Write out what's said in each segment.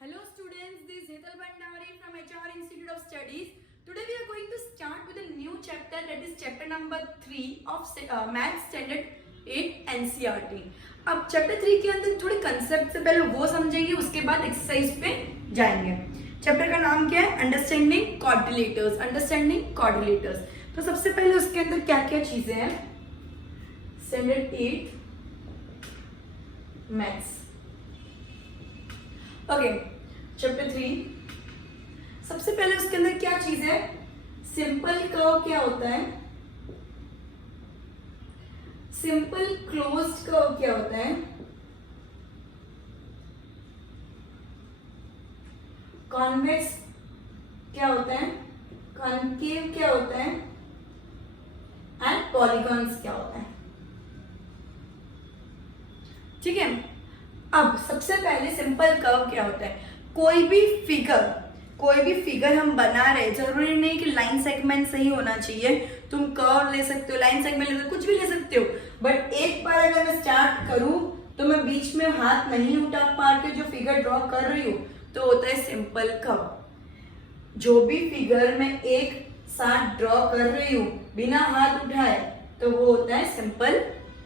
Hello students, this is Hetal Bhandari from HR Institute of Studies. Today we are going to start with a new chapter, that is chapter number 3 of Math Standard 8 NCERT. अब chapter 3 के अंदर थोड़े concept से पहले वो समझेंगे, उसके बाद एक्सरसाइज पे जाएंगे. चैप्टर का नाम क्या है? Understanding coordinators. Understanding coordinators. तो सबसे पहले उसके अंदर क्या क्या चीजें हैं? Standard 8 maths. Okay, chapter 3. सबसे पहले उसके अंदर क्या चीज है? सिंपल कर्व क्या होता है? सिंपल क्लोज्ड कर्व क्या होता है? कॉन्वेक्स क्या होता है? कॉन्केव क्या होता है? एंड पॉलीगॉन्स क्या होता है? ठीक है. अब सबसे पहले सिंपल कर्व क्या होता है? कोई भी फिगर हम बना रहे, जरूरी नहीं कि लाइन सेगमेंट सही होना चाहिए. तुम कर्व ले सकते हो, लाइन सेगमेंट ले सकते हो, कुछ भी ले सकते हो. बट एक बार अगर मैं स्टार्ट करूं तो मैं बीच में हाथ नहीं उठा पा के जो फिगर ड्रॉ कर रही हूं तो होता है सिंपल कर्व. जो भी फिगर मैं एक साथ ड्रॉ कर रही हूं बिना हाथ उठाए तो वो होता है सिंपल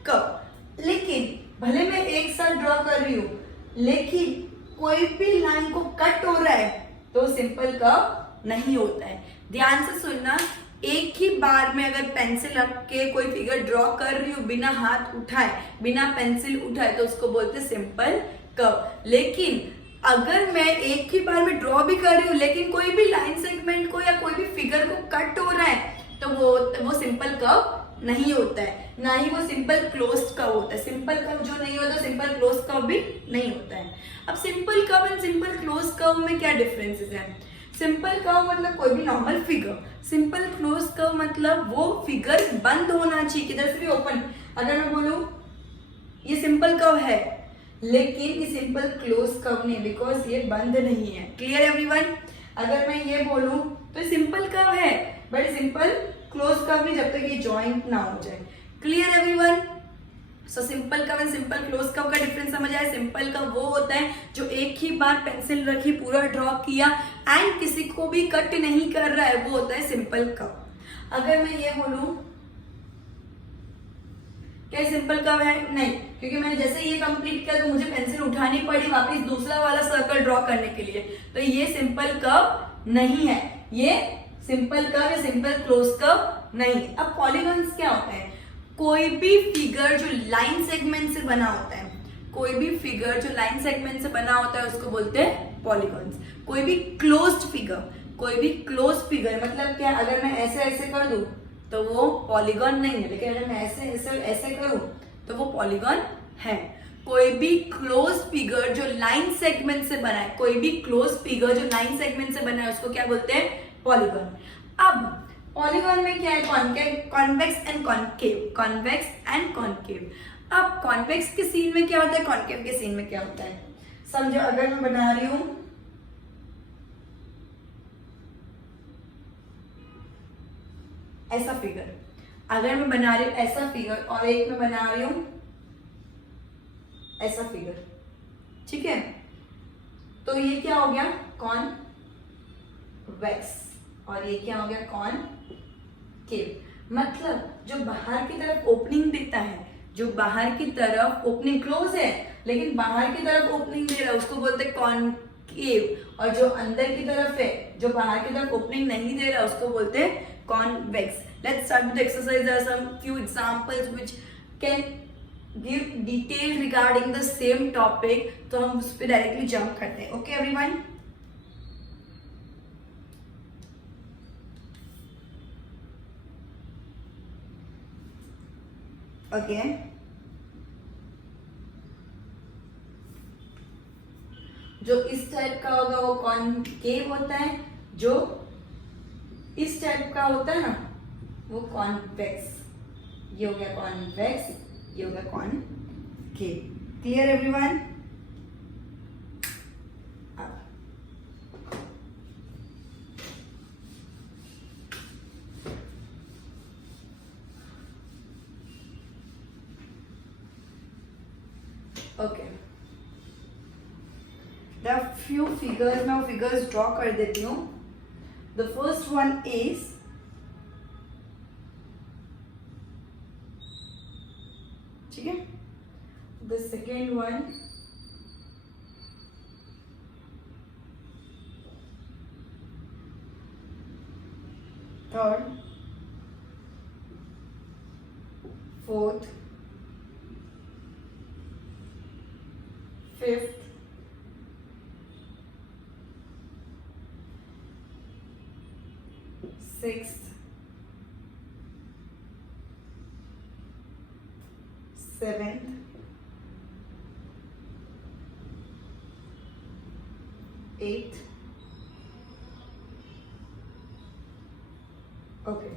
कर्व. लेकिन भले मैं एक साथ ड्रॉ कर रही हूं लेकिन कोई भी लाइन को कट हो रहा है तो सिंपल कर्व नहीं होता है. ध्यान से सुनना, एक ही बार में अगर पेंसिल रख के कोई फिगर ड्रॉ कर रही हूं बिना हाथ उठाए, बिना पेंसिल उठाए, तो उसको बोलते हैं सिंपल कर्व. लेकिन अगर मैं एक ही बार में ड्रॉ भी कर रही हूं लेकिन कोई भी लाइन सेगमेंट को या कोई भी फिगर को कट हो रहा है तो वो सिंपल कर्व नहीं होता है. ना ही वो सिंपल क्लोज्ड कर्व होता है. सिंपल कर्व जो नहीं होता सिंपल क्लोज्ड कर्व भी नहीं होता है. अब simple curve and simple closed curve में क्या डिफरेंसेस हैं? सिंपल कर्व मतलब कोई भी normal figure. Simple closed curve मतलब वो फिगर बंद होना चाहिए, किधर से भी ओपन. अगर मैं बोलूं ये सिंपल कर्व है लेकिन ये सिंपल क्लोज्ड कर्व नहीं, बिकॉज ये बंद नहीं है. Clear everyone? अगर मैं ये बोलूं तो सिंपल कर्व है बट सिंपल क्लोज कर्व नहीं जब तक ये जॉइंट ना हो जाए. Clear everyone? So simple curve and simple close curve का डिफरेंस समझ आया. सिंपल कर्व वो होता है जो एक ही बार पेंसिल रखी, पूरा ड्रॉ किया एंड किसी को भी कट नहीं कर रहा है, वो होता है सिंपल कर्व. अगर मैं ये बोलूं क्या सिंपल कर्व है? नहीं, क्योंकि मैंने जैसे ये कंप्लीट किया तो मुझे पेंसिल उठानी पड़ी वापस दूसरा वाला सर्कल ड्रॉ करने के लिए, तो ये सिंपल कर्व नहीं है. ये सिंपल कर्व या सिंपल क्लोज कर्व नहीं. अब पॉलीगॉन्स क्या होता है? कोई भी फिगर जो लाइन सेगमेंट से बना होता है, कोई भी फिगर जो लाइन सेगमेंट से बना होता है उसको बोलते हैं पॉलीगॉन्स. कोई भी क्लोज्ड फिगर मतलब क्या? अगर मैं ऐसे ऐसे कर दूं तो वो पॉलीगॉन नहीं है, लेकिन अगर मैं ऐसे ऐसे ऐसे करूं तो वो पॉलीगॉन है. कोई भी क्लोज फिगर जो लाइन सेगमेंट से बना है, कोई भी क्लोज फिगर जो लाइन सेगमेंट से बना है उसको क्या बोलते हैं? पॉलीगॉन. अब पॉलीगॉन में क्या है? Convex and concave. Convex and concave. अब कॉन्वेक्स के सीन में क्या होता है, कॉन्केव के सीन में क्या होता है? समझो, अगर मैं बना रही हूं ऐसा फिगर, अगर मैं बना रही हूं ऐसा फिगर और एक में बना रही हूं ऐसा फिगर, ठीक है, तो ये क्या हो गया? कॉन्वेक्स. और ये क्या हो गया? कॉनकेव. मतलब जो बाहर की तरफ ओपनिंग देता है, जो बाहर की तरफ ओपनिंग क्लोज है लेकिन बाहर की तरफ ओपनिंग दे रहा है उसको बोलते हैं कॉनकेव. और जो अंदर की तरफ है, जो बाहर की तरफ ओपनिंग नहीं दे रहा उसको बोलते हैं convex. Let's start with exercise. There are some few examples which can give detail regarding the same topic. तो हम उस पर डायरेक्टली जंप करते हैं. Okay everyone? ओके, जो इस टाइप का होगा वो कॉनकेव होता है, जो इस टाइप का होता है ना वो कॉन्वेक्स. ये हो गया कॉन्वेक्स, ये हो गया concave. Clear everyone? Okay, There are few figures, मैं वो figures draw कर देती हूँ. The first one is ठीक है. The second one third, fourth, fifth, sixth, seventh, eighth. Okay,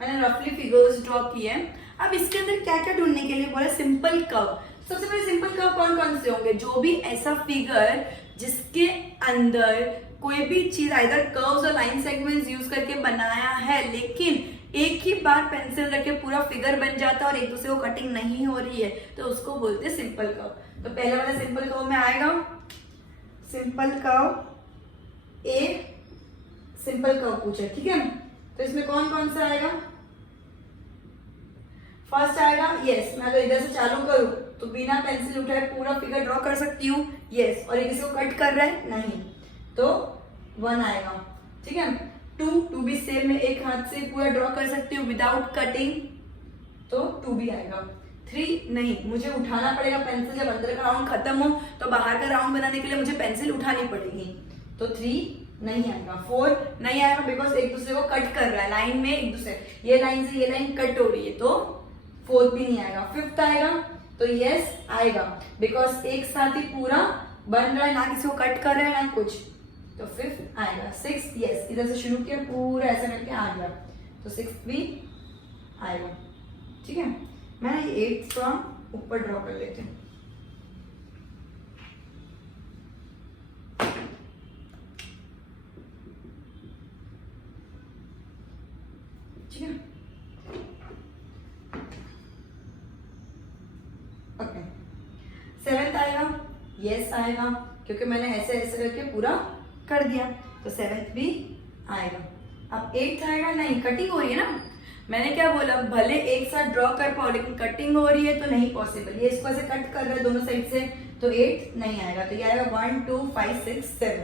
मैंने रफली फिगर्स ड्रॉ किए हैं. अब इसके अंदर क्या क्या ढूंढने के लिए बोला? Simple curve. सबसे पहले सिंपल कर्व कौन कौन से होंगे? जो भी ऐसा फिगर जिसके अंदर कोई भी चीज आइदर कर्व्स और लाइन सेगमेंट्स यूज करके बनाया है, लेकिन एक ही बार पेंसिल रखे पूरा फिगर बन जाता है और एक दूसरे को कटिंग नहीं हो रही है, तो उसको बोलते हैं सिंपल कर्व. तो पहले वाला सिंपल कर्व में आएगा सिंपल कर्व ए. सिंपल कर्व पूछे, ठीक है. तो इसमें कौन कौन सा आएगा? फर्स्ट आएगा यस. मैं अगर इधर से चालू करूं तो बिना पेंसिल उठाए पूरा फिगर ड्रॉ कर सकती हूँ. यस. और ये किसी को कट कर रहा है? नहीं. तो 1 आएगा, ठीक है. 2 भी सेम में एक हाथ से पूरा ड्रॉ कर सकती हूँ विदाउट कटिंग, तो 2 भी आएगा. 3 नहीं, मुझे उठाना पड़ेगा पेंसिल. जब अंदर का राउंड खत्म हो तो बाहर का राउंड बनाने के लिए मुझे पेंसिल उठानी पड़ेगी, तो 3 नहीं आएगा. 4 नहीं आएगा बिकॉज एक दूसरे को कट कर रहा है लाइन में. एक दूसरे ये लाइन से ये लाइन कट हो रही है, तो 4 भी नहीं आएगा. 5th आएगा तो यस आएगा बिकॉज एक साथ ही पूरा बन रहा है, ना किसी को कट कर रहा है ना कुछ, तो 5th आएगा. 6th यस, इधर से शुरू किया पूरा ऐसा करके आ गया, तो 6th भी आएगा, ठीक है. मैं 8th का ऊपर ड्रॉ कर लेती हूँ. ठीक है. ओके. 7th आएगा यस आएगा क्योंकि मैंने ऐसे ऐसे करके पूरा कर दिया, तो 7th भी आएगा. अब 8th आएगा. नहीं, कटिंग हो रही है ना. मैंने क्या बोला? भले एक साथ ड्रॉ कर पाओ लेकिन कटिंग हो रही है तो नहीं पॉसिबल. ये इसको ऐसे कट कर रहा है दोनों साइड से, तो 8 नहीं आएगा. तो ये आएगा 1 2 5 6 7.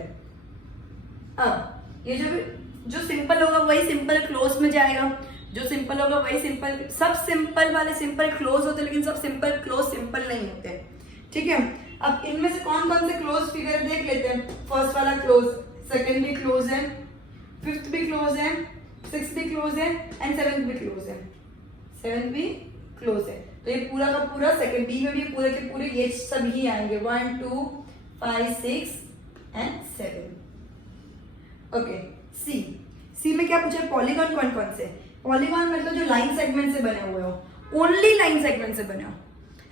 अब ये जो सिंपल होगा वही सिंपल क्लोज में जाएगा. जो सिंपल होगा वही सिंपल. सब सिंपल वाले सिंपल क्लोज होते हैं लेकिन सब सिंपल क्लोज सिंपल नहीं होते, ठीक है. अब इनमें से कौन कौन से क्लोज फिगर देख लेते हैं. फर्स्ट वाला क्लोज, सेकंड भी क्लोज है, 5th भी क्लोज है, 6th भी क्लोज है एंड 7th भी क्लोज है. 7th भी क्लोज है, तो ये पूरा का पूरा सेकंड बी में भी पूरे के पूरे ये सब ही आएंगे. 1 2 5 6 एंड 7. ओके. सी में क्या पूछा है? पॉलीगॉन कौन कौन से? पॉलीगॉन मतलब जो लाइन सेगमेंट से बने हुए हो, ओनली लाइन सेगमेंट से बने हो.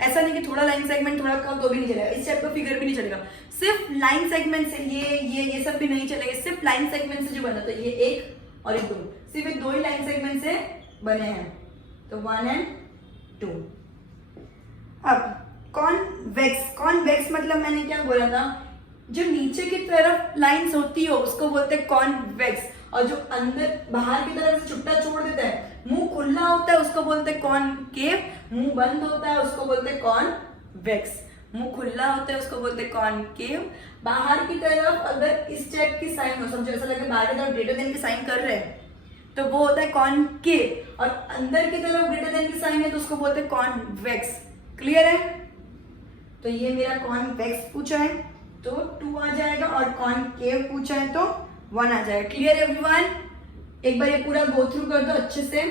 ऐसा नहीं कि थोड़ा लाइन सेगमेंट थोड़ा कम तो भी नहीं चलेगा. इस टाइप का फिगर भी नहीं चलेगा. सिर्फ लाइन सेगमेंट से ये सब भी नहीं चलेगा. सिर्फ लाइन सेगमेंट से जो बना, तो ये 1 और 2, सिर्फ ये 2 ही लाइन सेगमेंट से बने हैं, तो 1 एंड 2. अब कॉन्वेक्स मतलब मैंने क्या बोला था? जो नीचे की तरफ लाइंस होती हो उसको बोलते हैं कॉन्वेक्स, और जो अंदर बाहर की तरफ से छुट्टा छोड़ देता है, मुंह खुला होता है उसको बोलते हैं कॉनकेव, मुंह बंद होता है उसको बोलते हैं कॉन्वेक्स. मुंह खुला होता है उसको बोलते हैं कॉनकेव. बाहर की तरफ अगर इस टाइप की साइन हो, समझो ऐसा लगे बाहर की तरफ ग्रेटर देन की साइन कर रहे हैं, तो वो होता है कॉनकेव. और अंदर की तरफ ग्रेटर देन की साइन है तो उसको बोलते हैं कॉन्वेक्स. क्लियर है? तो ये मेरा कॉन्वेक्स पूछा है तो 2 आ जाएगा, और कॉनकेव पूछा है तो 1 आ जाएगा. Clear everyone? एक बार ये पूरा गो थ्रू कर दो अच्छे से.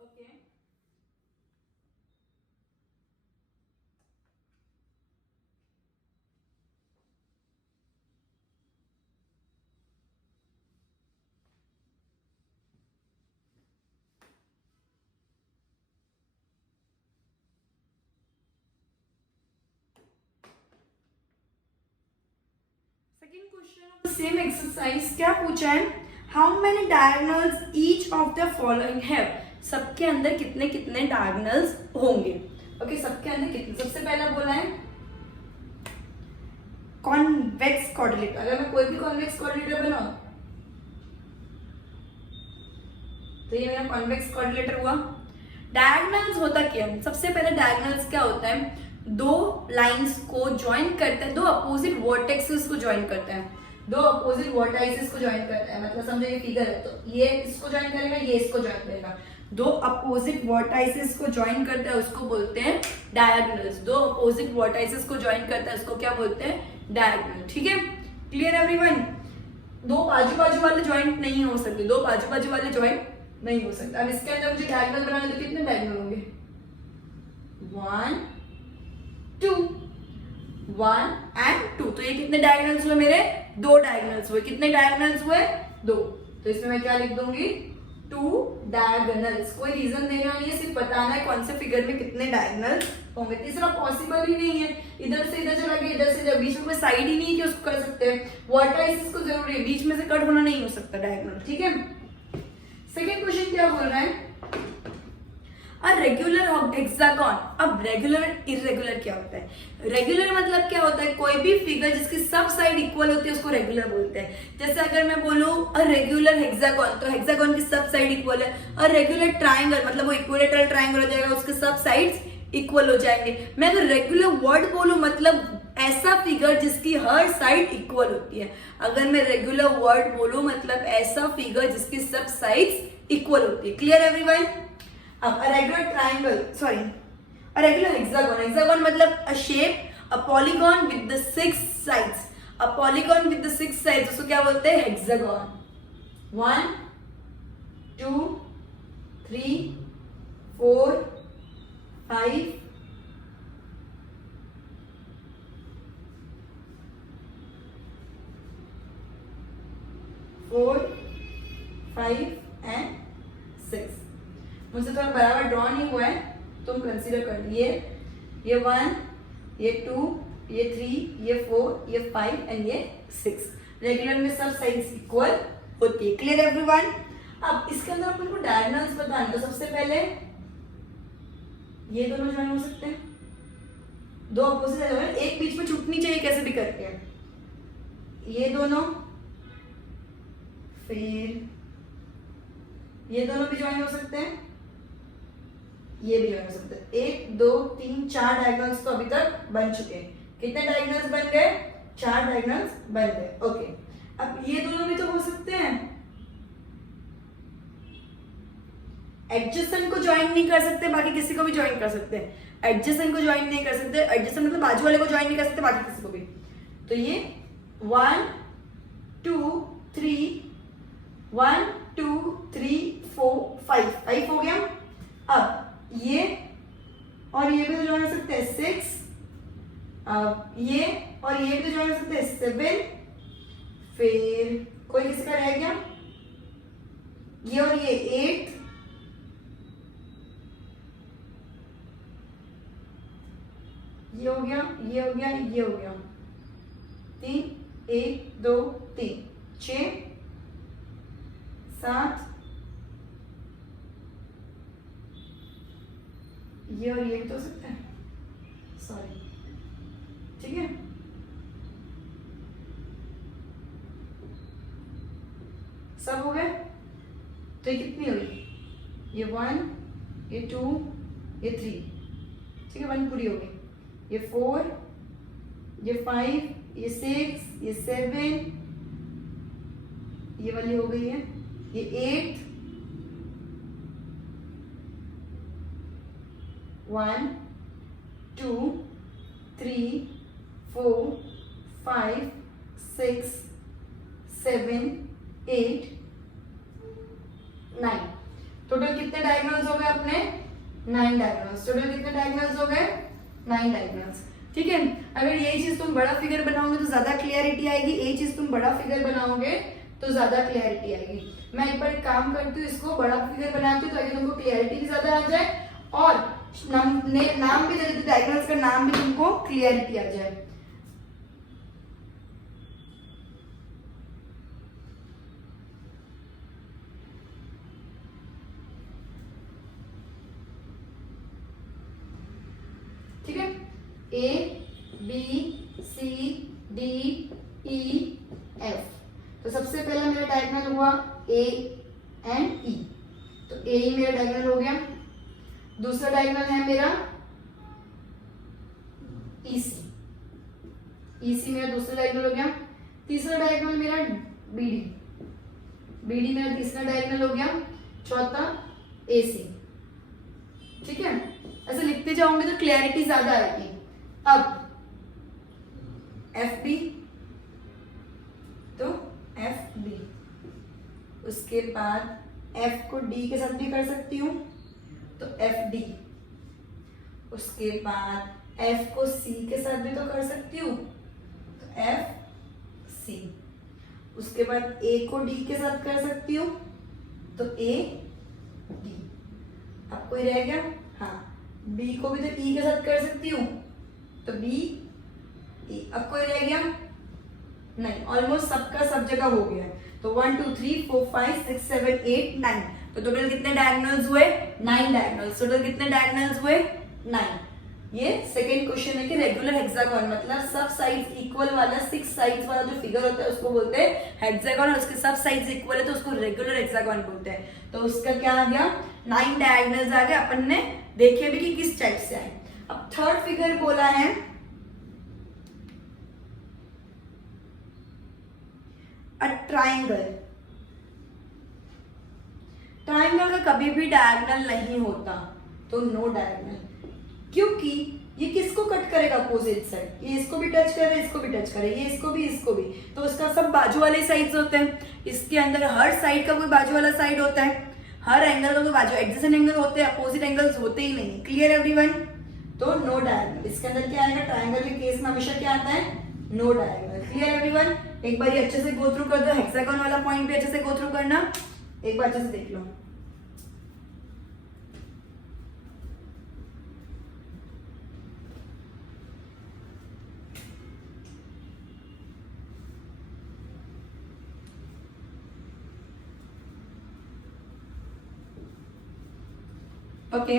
ओके. सेम एक्सरसाइज क्या पूछा है, how many diagonals each of the following have, सबके अंदर कितने कितने डायगोनल्स होंगे। ओके, सबके अंदर कितने, सबसे पहला बोला है कॉन्वेक्स क्वाड्रिलेटरल। अगर मैं कोई भी कॉन्वेक्स क्वाड्रिलेटरल बनाऊं तो ये मेरा कॉन्वेक्स क्वाड्रिलेटर हुआ। डायगोनल्स होता क्या है, सबसे पहले डायगोनल्स क्या होता है, दो लाइंस को ज्वाइन करता है, दो अपोजिट वर्टेक्सेस को ज्वाइन करता है, दो अपोजिट वर्टाइसेस को ज्वाइन करता है। मतलब समझो ये फिगर है तो ये इसको ज्वाइन करेगा, ये इसको ज्वाइन करेगा, दो अपोजिट वर्टाइसेस को ज्वाइन करता है उसको बोलते हैं डायगोनल्स। दो अपोजिट वर्टाइसेस को ज्वाइन करता है उसको क्या बोलते हैं, डायगोनल। ठीक है, क्लियर एवरीवन। दो बाजू बाजू वाले ज्वाइंट नहीं हो सकते, दो बाजू बाजू वाले ज्वाइंट नहीं हो सकते। अब इसके अंदर मुझे डायगोनल बनाने तो कितने डायगोनल होंगे, 1 2 1 एंड 2, तो ये कितने डायगोनल्स हुए मेरे, 2 डायगोनल्स हुए। कितने डायगोनल्स हुए, 2। तो इसमें मैं क्या लिख दूंगी, 2 डायगोनल्स। कोई रीजन देना नहीं है, सिर्फ बताना है कौन से फिगर में कितने डायगोनल्स होंगे। तीसरा पॉसिबल ही नहीं है, इधर से इधर चला गया, इधर से इधर, बीच में कोई साइड ही नहीं है कि उसको कर सकते हैं। वर्टाइसिस को जरूरी है, बीच में से कट होना नहीं हो सकता डायगोनल। ठीक है, सेकेंड क्वेश्चन क्या बोल रहा है, अ रेगुलर हेक्सागोन। अब रेगुलर इरेगुलर क्या होता है, रेगुलर मतलब क्या होता है, कोई भी फिगर जिसकी सब साइड इक्वल होती है उसको रेगुलर बोलते हैं। जैसे अगर मैं बोलूं अ रेगुलर हेक्सागोन, तो हेक्सागोन की सब साइड इक्वल है। अ रेगुलर ट्राइंगल मतलब वो इक्विलेटरल ट्राइंगल हो जाएगा, उसके सब साइड्स इक्वल हो जाएंगे। मैं अगर रेगुलर वर्ड बोलूं मतलब ऐसा फिगर जिसकी हर साइड इक्वल होती है। अगर मैं रेगुलर वर्ड बोलूं मतलब ऐसा फिगर जिसकी सब साइड्स इक्वल होती है। Clear everyone. अब a regular triangle, sorry, a regular hexagon. Hexagon मतलब a shape, a polygon with the 6 sides. A polygon with the 6 sides उसको क्या बोलते हैं, hexagon. 1 2 3 4 5 4 5 and 6। मुझसे थोड़ा बराबर ड्रॉ नहीं हुआ है, तुम कंसीडर कर लिए। ये 1, ये 2, ये 3, ये 4, ये 5 एंड ये 6। रेगुलर में सब साइड्स इक्वल होती है। Clear everyone. अब इसके अंदर अपन को डायगोनल्स बताना, तो सबसे पहले ये दोनों ज्वाइन हो सकते हैं, दो अपोजिट है, एक बीच में छूटनी चाहिए कैसे भी करके, ये दोनों, फिर ये दोनों भी ज्वाइन हो सकते हैं, ये भी ज्वाइन हो सकते हैं। 1 2 3 4 डायगोनल्स तो अभी तक बन चुके हैं। कितने डायगोनल्स बन गए, 4 डायगोनल्स बन गए। ओके, अब ये दोनों भी तो हो सकते हैं। एडजेसेंट को ज्वाइन नहीं कर सकते, बाकी किसी को भी ज्वाइन कर सकते हैं। एडजेसेंट को ज्वाइन नहीं कर सकते, एडजेसेंट मतलब बाजू वाले को ज्वाइन नहीं कर सकते, बाकी किसी को भी। तो ये 1 2 3 1 2 3 4 5 हो गया। अब ये और ये भी तो ज्वाइन हो सकते हैं 6, अब ये और ये भी तो ज्वाइन हो सकते हैं 7, फिर कोई किसी का रह गया, ये और ये 8, ये हो गया, ये हो गया, ये हो गया, 3 1 2 3 6 7, ये और ये भी तो हो सकता है, सॉरी। ठीक है, सब हो गए। तो ये कितनी हुई, ये 1, ये 2, ये 3, ठीक है, 1 पूरी हो गई। ये 4, ये 5, ये 6, ये 7, ये वाली हो गई है, ये 8, 1 2 3 4 5 6 7 8 9। टोटल कितने डायगोनल्स हो गए अपने, 9 डायगोनल्स। टोटल कितने डायगोनल्स हो गए, 9 डायगोनल्स। ठीक है, अगर यही चीज तुम बड़ा फिगर बनाओगे तो ज्यादा क्लियरिटी आएगी, यही चीज तुम बड़ा फिगर बनाओगे तो ज्यादा क्लियरिटी आएगी। मैं एक बार एक काम करती हूँ, इसको बड़ा फिगर बनाती हूँ ताकि तुमको क्लियरिटी भी ज्यादा आ जाए और नाम भी दे देती, डायगोनल्स का नाम भी तुमको क्लियरिटी आ जाए। A B C D E F। तो सबसे पहला मेरा डायगोनल हुआ A एंड E, तो A ही मेरा डायगोनल हो गया। दूसरा डायगोनल है मेरा EC, EC मेरा दूसरा डायगोनल हो गया। तीसरा डायगोनल मेरा BD, BD मेरा तीसरा डायगोनल हो गया। चौथा AC। ठीक है, ऐसे लिखते जाऊंगे तो क्लैरिटी ज्यादा आएगी। अब FB, तो FB, उसके बाद F को D के साथ भी कर सकती हूँ, तो FD। उसके बाद F को C के साथ भी तो कर सकती हूँ, तो FC। उसके बाद A को D के साथ कर सकती हूँ, तो AD। अब कोई रह गया? हाँ, B को भी तो E के साथ कर सकती हूँ, तो BE। अब कोई रह गया? नहीं, ऑलमोस्ट सबका सब जगह हो गया है। तो 1 2 3 4 5 6 7 8 9, तो टोटल कितने डायगोनल्स हुए? 9 डायगोनल्स। टोटल कितने डायगोनल्स हुए? 9। ये सेकेंड क्वेश्चन है कि रेगुलर हेक्सागोन मतलब सब साइड्स इक्वल वाला 6 साइड्स वाला जो फिगर होता है उसको बोलते हैं हेक्सागोन, और उसके सब साइड्स इक्वल है तो उसको रेगुलर हेक्सागोन बोलते हैं। तो उसका क्या आ गया? 9 डायगोनल्स आ गए। अपन ने देखे भी कि किस टाइप से आए। अब थर्ड फिगर बोला है अ ट्राइंगल। ट्राइंगल का कभी भी डायगोनल नहीं होता, तो नो डायगोनल, क्योंकि ये किसको कट करेगा? Opposite side. ये इसको भी टच करे, इसको भी टच करे, ये इसको भी, इसको भी, तो उसका सब बाजू वाले साइड्स होते हैं। इसके अंदर हर साइड का कोई बाजू वाला साइड होता है, हर एंगल का कोई बाजू, एडजेसेंट एंगल होते हैं, अपोजिट एंगल्स होते ही नहीं। Clear everyone? तो नो डायगोनल। इसके अंदर क्या आएगा? ट्राइंगल के केस में हमेशा क्या आता है? No diagonal. Clear everyone? एक बार ये अच्छे से गो थ्रू कर दो, हेक्सागोन वाला पॉइंट भी अच्छे से गो थ्रू करना, एक बार अच्छे से देख लो। ओके,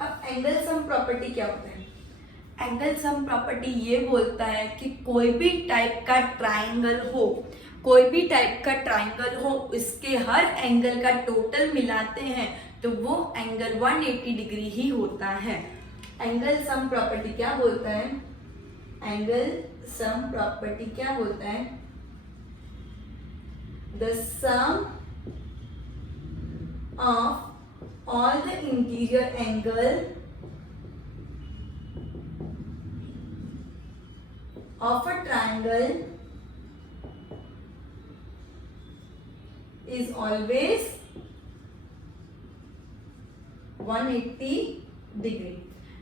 अब एंगल सम प्रॉपर्टी क्या होता है? एंगल सम प्रॉपर्टी ये बोलता है कि कोई भी टाइप का ट्राइंगल हो, कोई भी टाइप का ट्राइंगल हो, इसके हर एंगल का टोटल मिलाते हैं तो वो एंगल 180 डिग्री ही होता है। एंगल सम प्रॉपर्टी क्या बोलता है? एंगल सम प्रॉपर्टी क्या बोलता है? The sum of all the interior angle of a triangle is always 180 degree।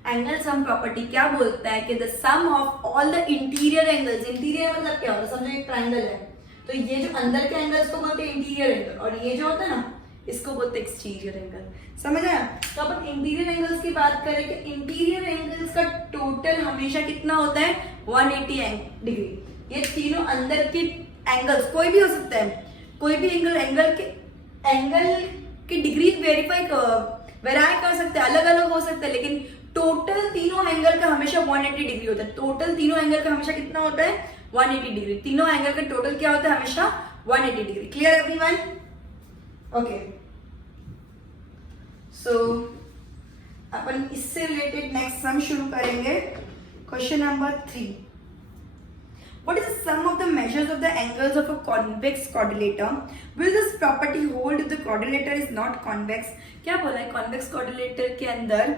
Angle sum property क्या बोलता है कि the sum of all the interior angles, interior मतलब क्या होता है? समझो एक ट्राइंगल है, तो ये जो अंदर के एंगल्स को बोलते हैं इंटीरियर एंगल, और ये जो होता है ना इसको बोलते हैं एक्सटीरियर एंगल। समझ आया? तो अपन इंटीरियर एंगल्स की बात करें कि इंटीरियर एंगल्स का टोटल हमेशा कितना होता है? 180 डिग्री। ये तीनों अंदर के एंगल्स कोई भी हो सकता है, कोई भी एंगल की डिग्री वेरीफाई वेराई कर सकते हैं, अलग अलग हो सकते हैं, लेकिन टोटल तीनों एंगल का हमेशा 180 डिग्री होता है। टोटल तीनों एंगल का हमेशा कितना होता है? 180 डिग्री। तीनों एंगल का टोटल क्या होता है? हमेशा 180 डिग्री। Clear everyone? ओके, सो अपन इससे रिलेटेड नेक्स्ट सम शुरू करेंगे। Question number 3, what is the sum of the measures of the angles of a convex quadrilateral? Will this property hold if the quadrilateral is not convex? क्या बोला है? convex quadrilateral के अंदर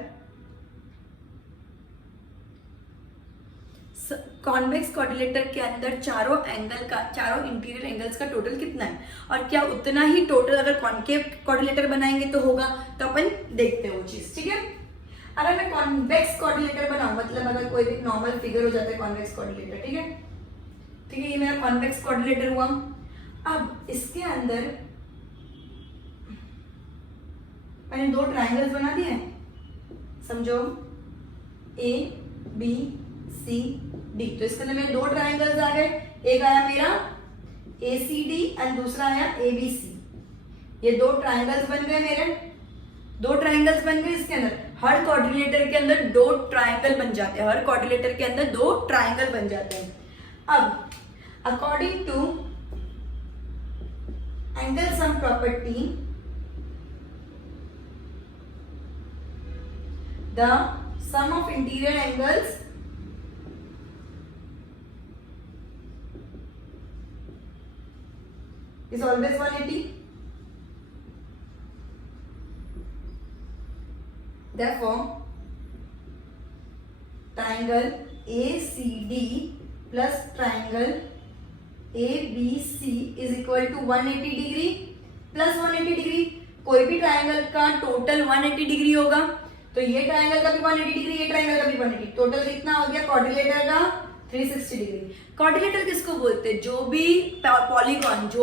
convex quadrilateral के अंदर चारों इंटीरियर एंगल्स का total कितना है, और क्या उतना ही टोटल अगर कॉन्केव क्वाड्रिलेटर बनाएंगे तो होगा? तो अपन देखते हैं वो चीज। ठीक है, अगर मैं कॉन्वेक्स क्वाड्रिलेटर बनाऊं, मतलब अगर कोई भी नॉर्मल फिगर हो जाता है कॉन्वेक्स क्वाड्रिलेटर, ठीक है, ठीक है, ये मेरा कॉन्वेक्स क्वाड्रिलेटर हुआ। अब इसके अंदर मैंने दो ट्राइंगल्स बना दिए, समझो ए बी सी डी। तो इसके अंदर मेरे दो ट्राइंगल्स आ गए, एक आया मेरा ए सी डी एंड दूसरा आया ए बी सी। ये दो ट्राइंगल्स बन गए मेरे, दो ट्राइंगल्स बन गए। इसके अंदर हर क्वाड्रिलेटर के अंदर दो ट्राइंगल बन जाते हैं, हर क्वाड्रिलेटर के अंदर दो ट्राइंगल बन जाते हैं। अब according to angle sum property the sum of interior angles is always 180. Therefore, triangle ACD plus triangle ABC is equal to 180 degree plus 180 degree. कोई भी ट्राइंगल का टोटल 180 डिग्री होगा, तो ये ट्राइंगल का भी 180 डिग्री, ये ट्राइंगल का भी 180, टोटल कितना हो गया क्वाड्रिलेटर का 360 डिग्री। क्वाड्रिलेटर किसको बोलते हैं? जो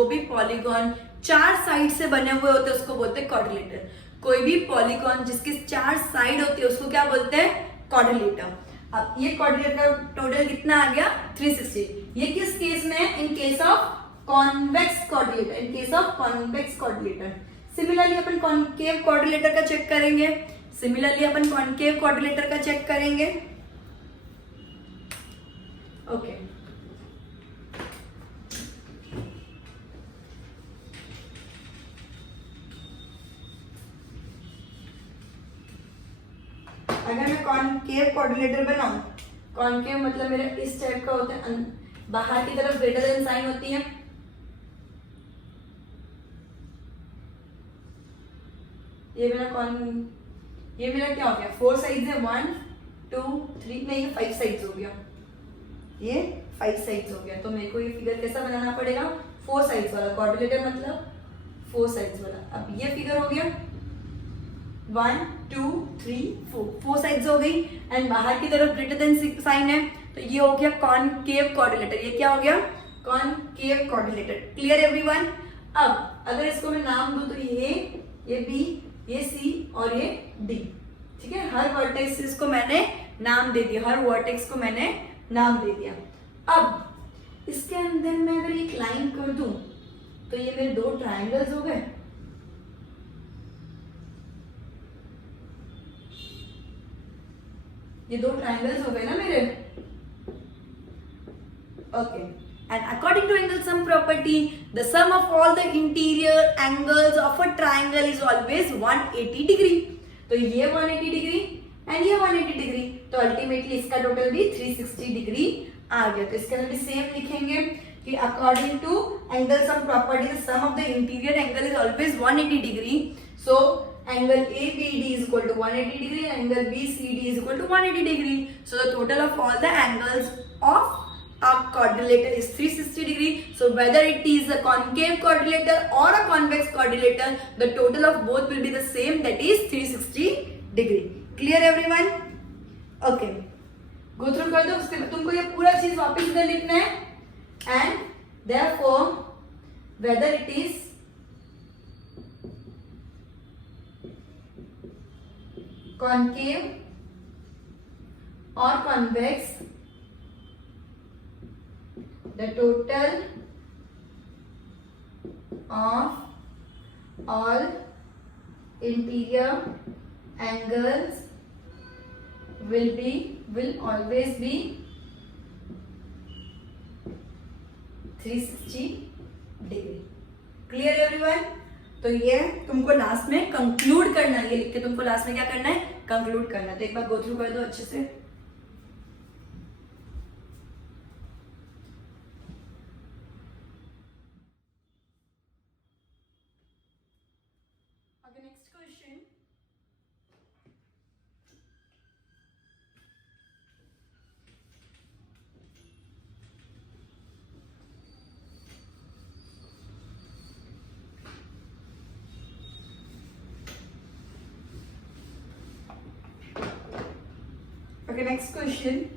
भी पॉलीगॉन चार साइड से बने हुए होते हैं उसको बोलते हैं क्वाड्रिलेटर। कोई भी पॉलीगॉन जिसके चार साइड होती है उसको क्या बोलते हैं? क्वाड्रिलेटर। अब ये क्वाड्रिलेटर टोटल कितना आ गया 360। ये किस केस में है? In case of convex quadrilateral, in case of convex quadrilateral. Similarly upon concave quadrilateral का चेक करेंगे, ओके। अगर मैं कॉन्केव क्वाड्रिलेटर बनाऊं, कॉन्केव मतलब मेरा इस टाइप का होता है, बाहर की तरफ ग्रेटर देन साइन होती है, ये मेरा क्या हो गया? 4 साइड्स है, 1 2 3, नहीं ये 5 साइड्स हो गया, ये 5 साइड्स हो गया। तो मेरे को ये फिगर कैसा बनाना पड़ेगा? 4 साइड्स वाला। क्वाड्रिलेटर मतलब 4 साइड्स वाला। अब ये फिगर हो गया 1 2 3 4 साइड्स हो गई एंड बाहर की तरफ ग्रेटर देन साइन है, तो ये हो गया कॉनकेव क्वाड्रिलेटर। ये क्या हो गया? Concave quadrilateral. Clear everyone? अब अगर इसको मैं नाम दूं तो ये बी, ये सी और ये डी, ठीक है। हर वर्टेक्स को मैंने नाम दे दिया, अब इसके अंदर मैं अगर एक लाइन कर दूं तो ये मेरे दो ट्राइंगल्स हो गए, ये दो ट्राइंगल्स हो गए ना मेरे, okay. And according to angle sum property, the sum of all the interior angles of a triangle is always 180 degree. तो ये 180 डिग्री एंड ये 180 डिग्री, तो अल्टीमेटली इसका टोटल भी 360 डिग्री आ गया। तो इसके अंदर भी सेम लिखेंगे कि according to angle sum property, the sum of the interior angle is always 180 degree. So angle ABD is equal to 180 degree, and angle BCD is equal to 180 degree. So the total of all the angles of a quadrilateral is 360 degree. So whether it is a concave quadrilateral or a convex quadrilateral, the total of both will be the same, that is 360 degree. Clear everyone? Okay. Go through कर दो, उसके बाद तुमको ये पूरा चीज वापस इधर लिखना है। And therefore whether it is concave or convex, the total of all interior angles will always be 360 degree. Clear everyone? तो ये तुमको लास्ट में कंक्लूड करना है, ये लिख के तुमको लास्ट में क्या करना है? कंक्लूड करना है। तो एक बार गो थ्रू कर दो अच्छे से। Next question, okay, next question.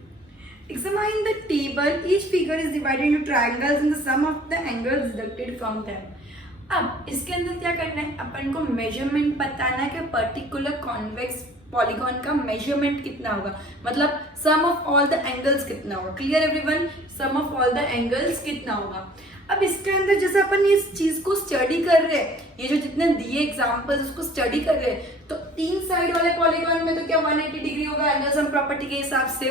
Examine the table. Each figure is divided into triangles and the sum of the angles deducted from them. अब इसके अंदर क्या करना है? अपन को मेजरमेंट बताना है कि पर्टिकुलर कॉन्वेक्स पॉलीगॉन का मेजरमेंट कितना होगा, मतलब sum of all the angles कितना होगा। Clear everyone, sum of all the angles कितना होगा। अब इसके अंदर जैसे अपन इस चीज को स्टडी कर रहे हैं, ये जो जितने दिए एग्जांपल्स उसको स्टडी कर रहे हैं, तो 3 साइड वाले पॉलीगॉन में तो क्या 180 डिग्री होगा एंगल सम प्रॉपर्टी के हिसाब से।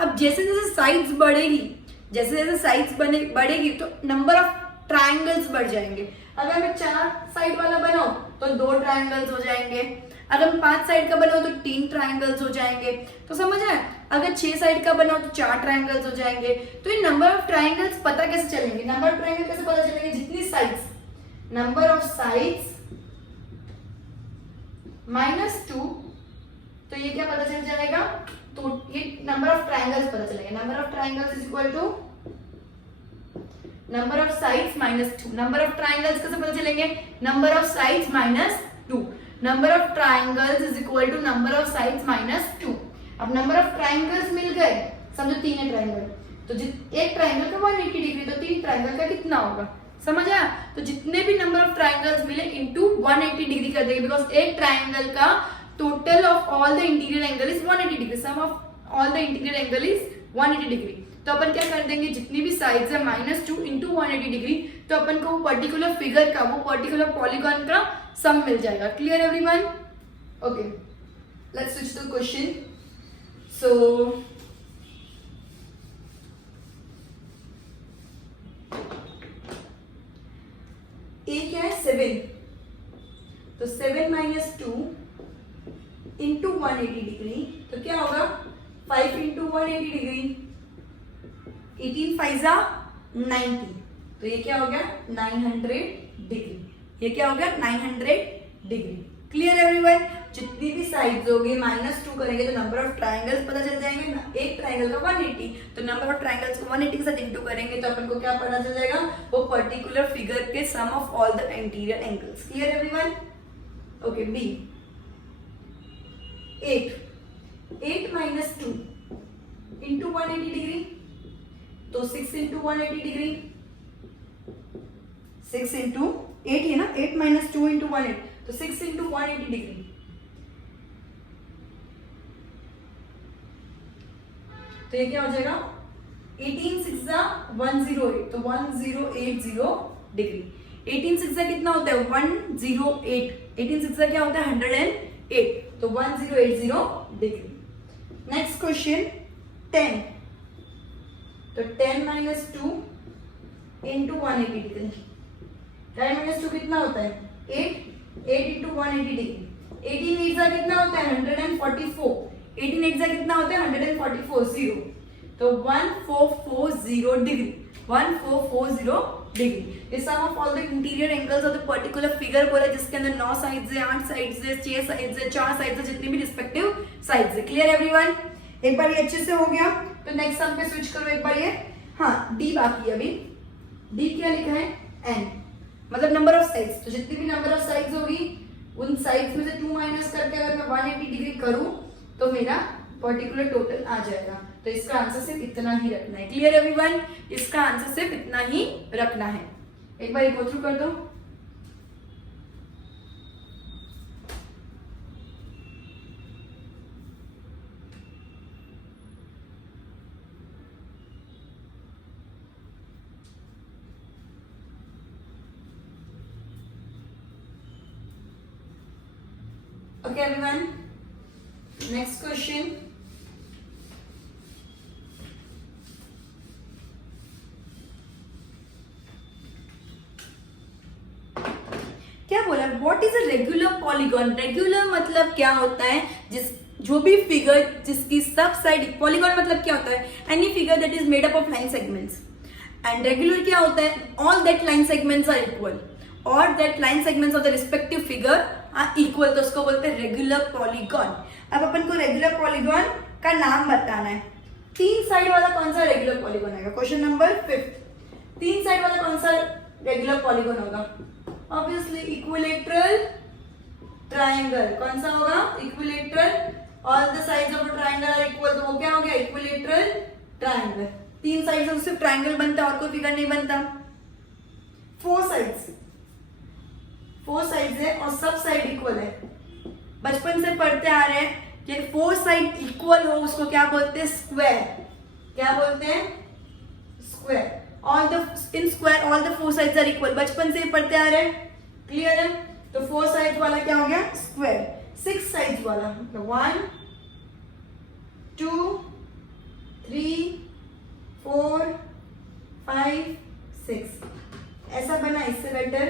अब जैसे जैसे साइड्स बढ़ेगी, जैसे जैसे साइड्स बढ़ेगी तो नंबर ऑफ ट्राइंगल्स बढ़ जाएंगे। अगर मैं 4 साइड वाला बनाऊं तो 2 ट्राइंगल्स हो जाएंगे, अगर मैं 5 साइड का बनाऊं तो 3 ट्राइंगल्स हो जाएंगे। तो समझ आए, अगर 6 साइड का बनाऊं तो 4 ट्राइंगल्स हो जाएंगे। तो ये नंबर ऑफ ट्राइंगल्स पता कैसे चलेंगे, नंबर ऑफ ट्राइंगल कैसे पता चलेंगे, जितनी साइड्स, नंबर ऑफ साइड्स -2, तो ये क्या पता चल जाएगा, तो ये नंबर ऑफ ट्राइंगल्स पता चलेगा। Number of triangles is equal to number of sides -2। Number of triangles कैसे पता चलेंगे, number of sides -2। Number of triangles is equal to number of sides -2। अब नंबर ऑफ ट्राइंगल्स मिल गए, समझो 3 है ट्राइंगल, तो एक ट्राइंगल का 180 डिग्री, तो 3 ट्राइंगल का कितना होगा, समझ आया। तो जितने भी नंबर ऑफ ट्राइंगल्स मिले इनटू 180 डिग्री कर देंगे, बिकॉज एक ट्राइंगल का total of all the interior angle is 180 degree, sum of all the interior angle is 180 degree. तो अपन क्या कर देंगे, जितनी भी साइड्स है -2 इंटू 180 डिग्री, तो अपन को वो पर्टिकुलर फिगर का, वो पर्टिकुलर पॉलीगॉन का सम मिल जाएगा। Clear everyone, okay, let's switch to question. So एक है 7, तो 7 - 2 इंटू 180 डिग्री, तो क्या होगा 5 इंटू 180 डिग्री, 18 5 90, तो ये क्या हो गया 900 डिग्री, ये क्या हो गया 900 डिग्री। क्लियर एवरीवन, जितनी भी साइड्स होगी -2 करेंगे तो नंबर ऑफ ट्राइंगल्स पता चल जाएंगे ना, एक ट्राइंगल का 180, तो नंबर ऑफ ट्राइंगल्स को 180 के साथ इंटू करेंगे तो अपन को क्या पता चल जाएगा, वो पर्टिकुलर फिगर के sum of all the interior angles. Clear everyone, okay. बी 8 - 2 इंटू 180 डिग्री, तो 6 इंटू 180 डिग्री, 6 इंटू 8 है ना, 8 - 2 इंटू 180, तो 6 इंटू 180 डिग्री, तो ये क्या हो जाएगा 18 6 108, तो 1080 डिग्री। 18 6 कितना होता है 108, 18 6 क्या होता है 108, तो 1080 डिग्री। नेक्स्ट क्वेश्चन 10, तो 10 - 2 इंटू 180 डिग्री, 10 - 2 कितना होता है 8 इंटू 180 डिग्री, 18 एग्जा कितना होता है 144, 18 एग्जा कितना होता है 144 0, तो 1440 डिग्री, 1440 डिग्री। ये sum of all the interior angles of the particular figure बोला, जिसके अंदर 9 साइड्स है, 8 साइड्स है, 6 साइड्स है, 4 साइड्स है, जितनी भी रिस्पेक्टिव साइड्स है। क्लियर एवरीवन, एक बार ये अच्छे से हो गया, तो नेक्स्ट सम पे स्विच करो एक बार ये। हाँ, डी बाकी है अभी। डी क्या लिखा है एन, मतलब नंबर ऑफ साइड्स, तो जितनी भी नंबर ऑफ साइड्स होगी उन साइड्स में से 2 माइनस करके अगर मैं 180 डिग्री करूं तो मेरा पर्टिकुलर टोटल आ जाएगा। तो इसका आंसर सिर्फ इतना ही रखना है। क्लियर एवरीवन, इसका आंसर सिर्फ इतना ही रखना है। एक बार गो थ्रू कर दो। Okay everyone, next question. क्या बोला, what is a regular polygon. Regular मतलब क्या होता है, जो भी फिगर जिसकी सब साइड, पॉलीगॉन मतलब क्या होता है, any figure that is made up of line segments, and regular क्या होता है, all that line segments are equal और that line segments of the respective figure are equal, तो उसको बोलते हैं रेगुलर पॉलीगॉन। अब अपन को रेगुलर पॉलीगॉन का नाम बताना है। 3 साइड वाला कौन सा रेगुलर पॉलीगॉन आएगा, क्वेश्चन नंबर 5। 3 साइड वाला कौन सा रेगुलर पॉलीगॉन होगा, ऑब्वियसली इक्विलेटरल ट्राइंगल। कौन सा होगा, equilateral, all the sides of the triangle are equal, तो वो क्या हो गया इक्विलेटरल ट्राइंगल। 3 साइड्स से सिर्फ ट्राइंगल बनता है और कोई फिगर नहीं बनता। 4 साइड्स है और सब साइड इक्वल है। बचपन से पढ़ते आ रहे हैं कि फोर साइड इक्वल हो उसको क्या बोलते हैं? स्क्वायर। क्या बोलते हैं? Square. All the in square all the four sides are equal, बचपन से ही पढ़ते आ रहे हैं, क्लियर है? तो फोर साइड्स वाला क्या हो गया? स्क्वायर। सिक्स साइड्स वाला मतलब 1 2 3 4 5 6 ऐसा बना। इससे बेटर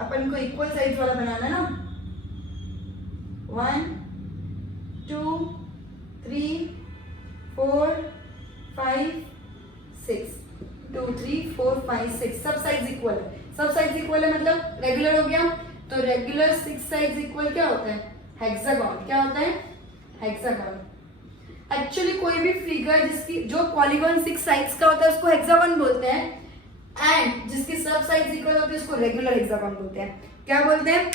अपन को इक्वल साइज वाला बनाना ना। 1 2 3 4 5 6 2 3 4 5 6 सब साइज इक्वल है। सब साइज इक्वल है मतलब रेगुलर हो गया। तो रेगुलर सिक्स साइज इक्वल क्या होता है? हेक्सागोन। क्या होता है? हेक्सागोन। एक्चुअली कोई भी फिगर जिसकी जो पॉलीगॉन सिक्स साइड्स का होता है उसको हेक्सागोन बोलते हैं, एंड जिसकी सब साइड्स इक्वल होती है उसको रेगुलर हेक्सागोन बोलते हैं। क्या बोलते हैं?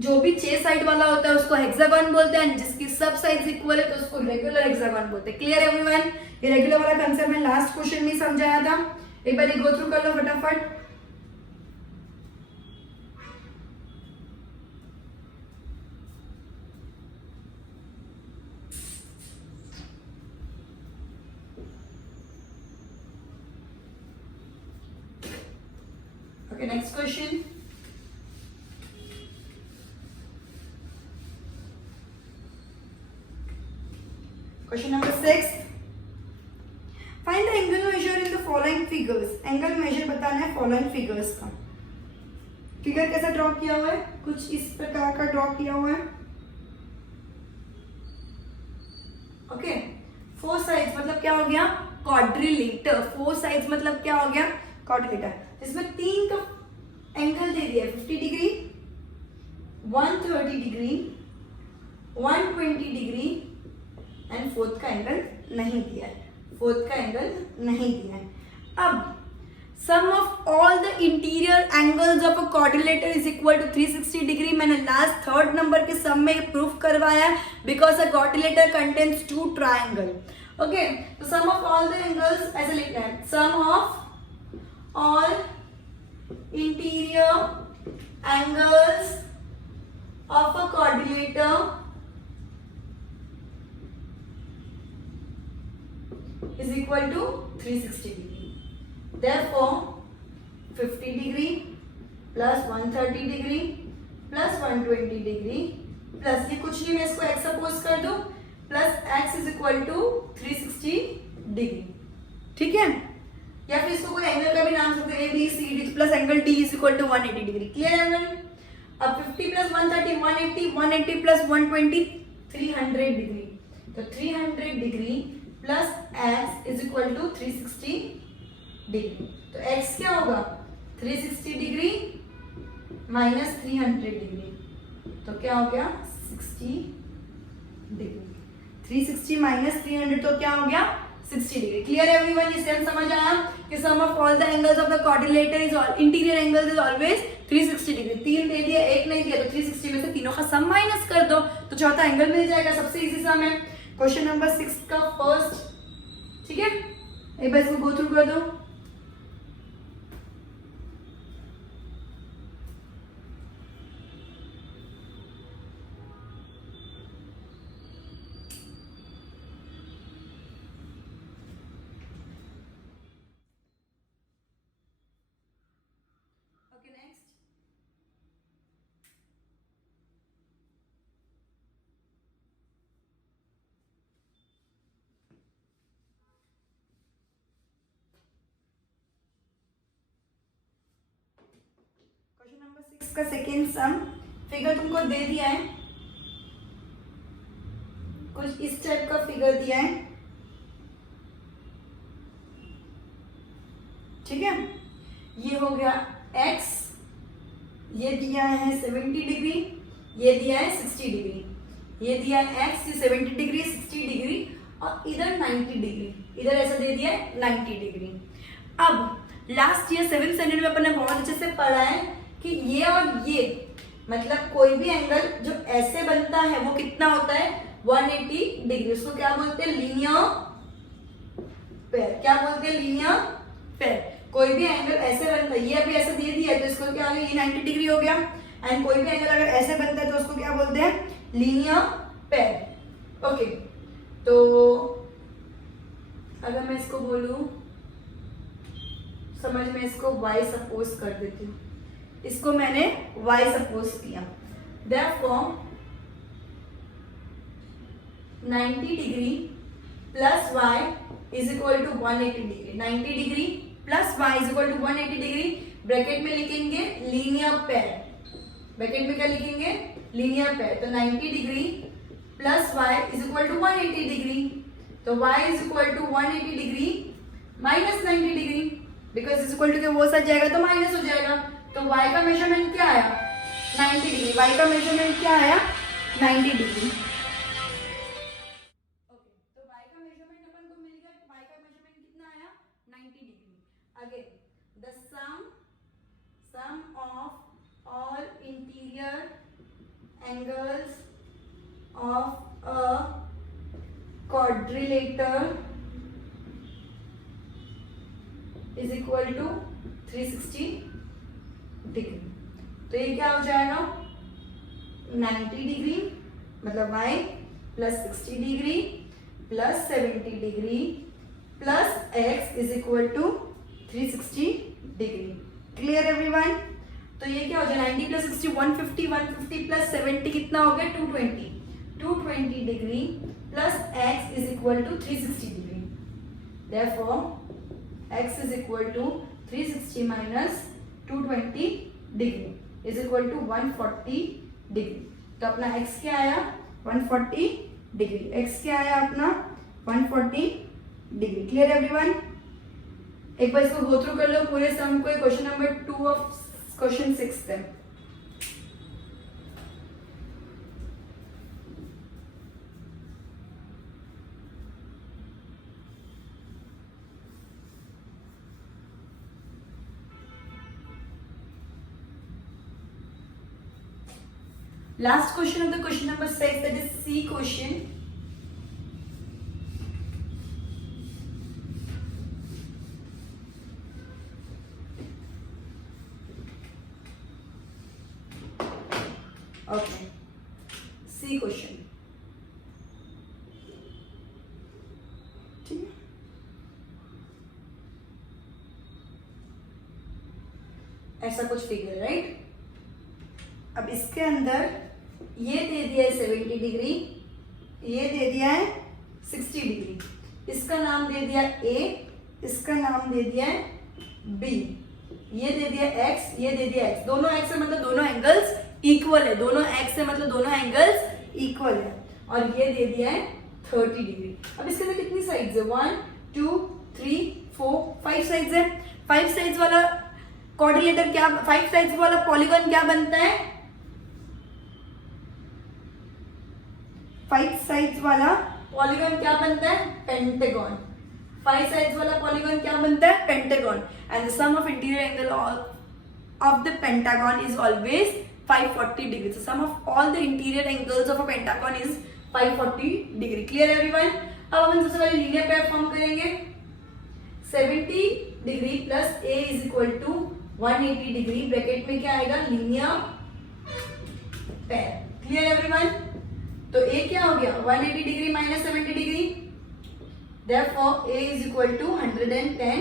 जो भी 6 साइड वाला होता है उसको हेक्सागोन बोलते हैं, जिसकी सब साइड्स इक्वल है तो उसको रेगुलर हेक्सागोन बोलते हैं। Clear everyone? ये रेगुलर वाला कंसेप्ट मैं लास्ट क्वेश्चन में समझाया था, एक बार गो थ्रू कर लो फटाफट। Okay, next question. Question number 6. Find the angle measure in the following figures. Angle measure बताना है following figures का। फिगर कैसा ड्रॉ किया हुआ है? कुछ इस प्रकार का ड्रॉ किया हुआ है। ओके, फोर साइड्स मतलब क्या हो गया? क्वाड्रिलेटर। फोर साइड्स मतलब क्या हो गया? क्वाड्रिलेटर। इसमें 3 का एंगल दे दिया, 50 degree, 130 degree, 120 degree, and fourth का एंगल नहीं दिया है। फोर्थ का एंगल नहीं दिया है। अब sum of all the interior angles of a quadrilateral is equal to 360 degree. मैंने लास्ट थर्ड नंबर के सम में प्रूफ करवाया है, because a quadrilateral contains 2 triangle. Okay, तो sum of all the angles ऐसे लिखना है, sum of all interior angles of a quadrilateral is equal to 360 degree. Therefore 50 degree plus 130 degree plus 120 degree plus ये कुछ नहीं, मैं इसको x सपोज कर दूं, plus x is equal to 360 degree। ठीक है? या फिर इसको कोई एंगल का भी नाम सकते हैं, ABCD plus angle D is equal to 180 degree. Clear है एवरीवन? अब 50 प्लस 130 180, 180 प्लस 120 300 डिग्री। तो 300 degree plus x is equal to 360 degree. तो x क्या होगा? 360 डिग्री माइनस 300 डिग्री, तो क्या हो गया? 60 डिग्री। 360 माइनस 300 तो क्या हो गया? 60 डिग्री। Clear everyone? इससे हम समझ आया कि sum of all the angles of the quadrilateral is interior angles is always 360 degree. 3 दे दिया, 1 नहीं दिया, तो 360 में से तीनों का सम माइनस कर दो तो चौथा एंगल मिल जाएगा। सबसे इजी सम है। क्वेश्चन नंबर 6 का फर्स्ट। ठीक है, एक बार इसको गो थ्रू कर दो। क्वेश्चन नंबर 6 का सेकेंड सम। फिगर तुमको दे दिया है, कुछ इस टाइप का फिगर दिया है। ठीक है, ये हो गया x, ये दिया है 70 डिग्री, ये दिया है 60 डिग्री, ये दिया है x, ये 70 डिग्री 60 डिग्री, और इधर 90 डिग्री, इधर ऐसा दे दिया है 90 डिग्री। अब लास्ट ईयर 7th स्टैंडर्ड में अपन ने बहुत अच्छे से पढ़ा है कि ये और ये मतलब कोई भी एंगल जो ऐसे बनता है वो कितना होता है? 180 डिग्री। उसको क्या बोलते हैं? Linear pair. क्या बोलते हैं? Linear pair. कोई भी एंगल ऐसे बनता है, ये अभी ऐसे दे दिया है तो इसको क्या हो गया? ये 90 डिग्री हो गया। एंड कोई भी एंगल अगर ऐसे बनता है तो उसको क्या बोलते हैं? लीनियर पेर। ओके, तो अगर मैं इसको बोलूं, समझ में इसको y सपोज कर देती हूँ, इसको मैंने y सपोज किया, therefore 90 degree plus y is equal to 180 degree. 90 degree plus y is equal to 180 degree, bracket में लिखेंगे लीनियर पेयर, ब्रैकेट में क्या लिखेंगे, लीनियर पेयर। तो 90 degree plus y is equal to 180 degree, तो y is equal to 180 degree minus 90 degree, because is equal to के वो साथ जाएगा तो माइनस हो जाएगा। तो y का मेजरमेंट क्या आया, 90 डिग्री, y का मेजरमेंट क्या आया, 90 degree. Again, the sum of all interior angles of a quadrilateral is equal to 360 degree. तो ये क्या हो जाएगा, 90 डिग्री मतलब y plus 60 degree plus 70 degree plus x is equal to 360 degree. Clear everyone? तो ये क्या हो जाए, 90 प्लस 60 150, 150 प्लस 70 कितना हो गया, 220, 220 degree plus x is equal to 360 degree. Therefore x is equal to 360 minus 220 degree is equal to 140 degree. तो अपना x क्या आया, 140 डिग्री। x क्या आया अपना, 140 डिग्री। Clear everyone? एक बार इसको गो थ्रू कर लो पूरे सम को, क्वेश्चन नंबर 2 ऑफ क्वेश्चन 6 है। Last question of the question number 6, that is C question. Okay, C question. ठीक है, ऐसा कुछ फिगर, राइट? अब इसके अंदर ये दे दिया है 70 डिग्री, ये दे दिया है 60 डिग्री, इसका नाम दे दिया A, इसका नाम दे दिया है B, ये दे दिया X, ये दे दिया X। दोनों X है मतलब दोनों एंगल्स इक्वल है, दोनों X है मतलब दोनों एंगल्स इक्वल है, और ये दे दिया है 30 डिग्री। अब इसके अंदर कितनी साइड्स है, 1 2 3 4 5 साइड्स है। 5 साइड्स वाला क्वाड्रिलेटर क्या, 5 साइड्स वाला पॉलीगॉन क्या बनता है, 5 साइड्स वाला पॉलीगॉन क्या बनता है, पेंटागन। 5 साइड्स वाला पॉलीगॉन क्या बनता है, pentagon. And the sum of interior angle of the pentagon is always 540 degree. So sum of all the interior angles of a pentagon is 540 degree. Clear everyone? अब अपन सबसे पहले लीनियर पेयर फॉर्म करेंगे। 70 degree plus a is equal to 180 degree, bracket में क्या आएगा, linear pair. Clear everyone? तो a क्या हो गया, 180 degree minus 70 degree, therefore a is equal to 110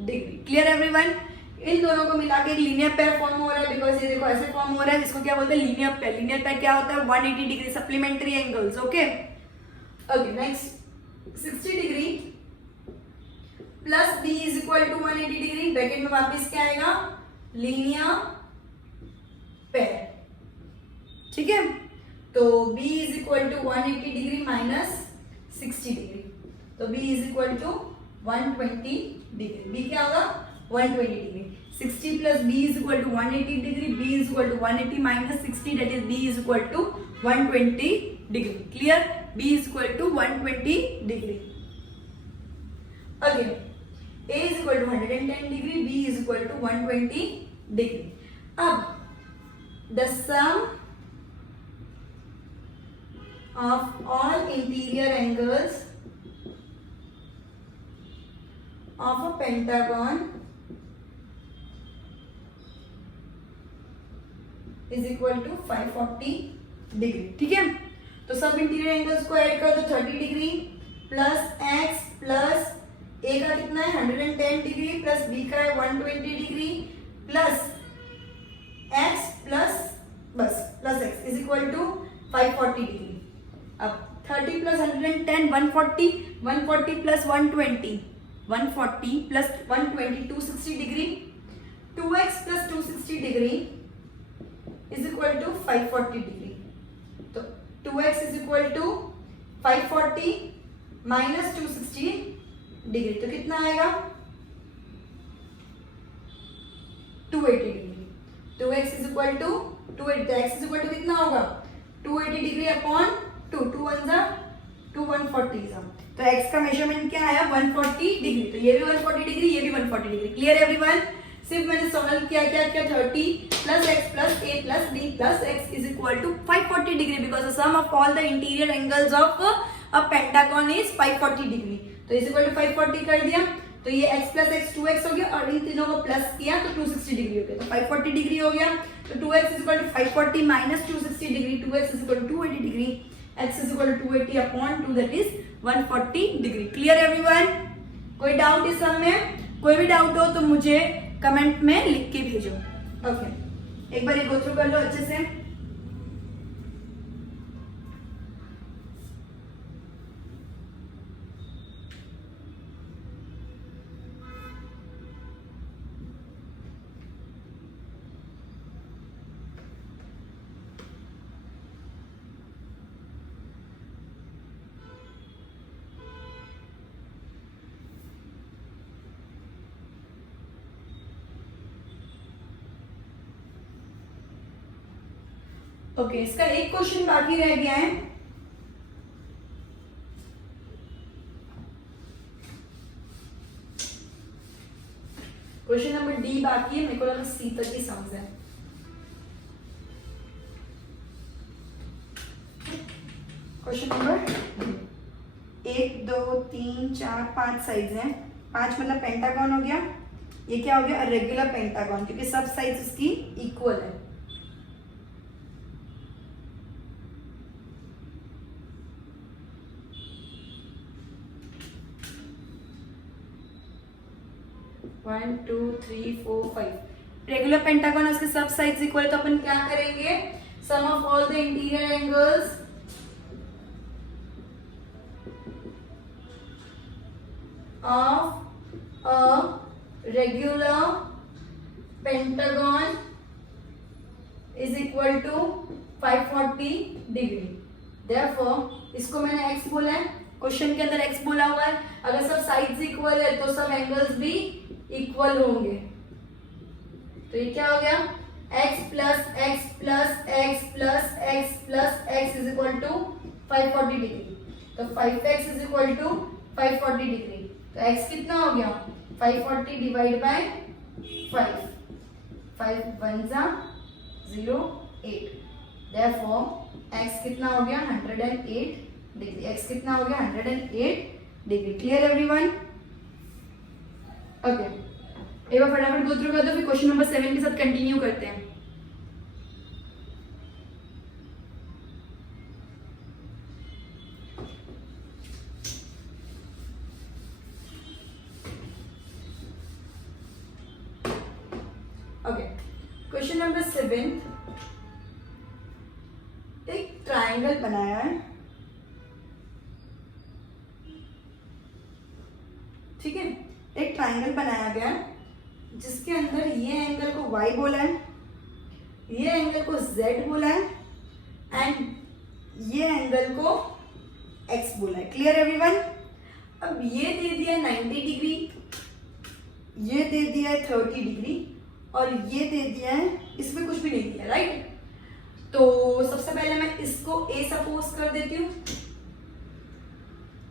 degree. Clear everyone? इन दोनों को मिला के एक लीनियर पेयर फॉर्म हो रहा है, बिकॉज ये देखो ऐसे फॉर्म हो रहा है, इसको क्या बोलते हैं, लीनियर पेयर। लीनियर पेयर क्या होता है, 180 degree supplementary angles. Okay okay, next 60 degree plus b is equal to 180 degree, bracket में वापस क्या आएगा, लीनियर पेयर। ठीक है, तो b is equal to 180 degree minus 60 degree, तो b is equal to 120 degree. b क्या होगा, 120 degree. 60 plus b is equal to 180 degree, b is equal to 180 minus 60, that is b is equal to 120 degree. Clear? b is equal to 120 degree. Again a is equal to 110 degree, b is equal to 120 degree. अब the sum of all interior angles of a pentagon is equal to 540 degree. ठीक है, तो सब interior angles को add कर दो, 30 degree plus x plus ए का कितना है 110 डिग्री प्लस बी का है 120 डिग्री प्लस एक्स प्लस बस plus x is equal to 540 degree. अब 30 plus 110 140, 140 plus 120 140 plus 120 260 degree, 2x plus 260 degree is equal to 540 degree. तो 2x is equal to 540 minus 260 degree, तो कितना आएगा 280 degree. 2x is equal to 280, तो x is equal to कितना होगा 280 degree upon 2, 2 1 जा 2 140 जा, तो x का मेजरमेंट क्या आया 140 डिग्री। तो ये भी 140 डिग्री, ये भी 140 डिग्री। Clear everyone? सिर्फ मैंने सॉल्व किया क्या क्या 30 plus x plus a plus b plus x is equal to 540 degree because the sum of all the interior angles of a pentagon is 540 degree. तो इज इक्वल टू 540 कर दिया, तो ये x प्लस x 2x हो गया और इन तीनों को प्लस किया तो 260 डिग्री हो गया, तो 540 डिग्री हो गया। तो 2x is equal to 540 minus 260 degree, 2x is equal to 280 degree, x is equal to 280 upon 2 that is 140 degree. Clear everyone? कोई डाउट इस सम में? कोई भी डाउट हो तो मुझे कमेंट में लिख के भेजो। ओके, एक बार ये गो थ्रू कर लो अच्छे से। ओके, इसका एक क्वेश्चन बाकी रह गया है। क्वेश्चन नंबर डी बाकी है, मेरे को लगा सी तक ही समझ है। क्वेश्चन नंबर 1 2 3 4 5 साइड्स हैं, 5 मतलब पेंटागन हो गया। ये क्या हो गया रेगुलर पेंटागन, क्योंकि सब साइड्स इसकी इक्वल है। One two three four five regular pentagon, उसके सब साइड्स इक्वल है, तो अपन क्या करेंगे sum of all the interior angles of a regular pentagon is equal to 540 degree. Therefore इसको मैंने x बोला है, क्वेश्चन के अंदर x बोला हुआ है। अगर सब साइड्स इक्वल है तो सब एंगल्स भी इक्वल होंगे। तो ये क्या हो गया x plus x plus x plus x plus x is equal to 540 degree. तो 5x is equal to 540 degree. तो x कितना हो गया 540 डिवाइड बाय 5, 5 1 जा 0 8, देयरफॉर x कितना हो गया 108 डिग्री। x कितना हो गया 108 डिग्री। Clear everyone? ओके, एक बार फटाफट गो थ्रू कर दो, फिर क्वेश्चन नंबर 7 के साथ कंटिन्यू करते हैं। ओके, क्वेश्चन नंबर 7, एक ट्रायंगल बनाया है, ठीक है। एक ट्रायंगल बनाया गया है जिसके अंदर ये एंगल को y बोला है, ये एंगल को z बोला है एंड ये एंगल को x बोला है। Clear everyone? अब ये दे दिया है 90 डिग्री, ये दे दिया है 30 डिग्री और ये दे दिया है, इसमें कुछ भी नहीं दिया, राइट? तो सबसे पहले मैं इसको a सपोज कर देती हूँ,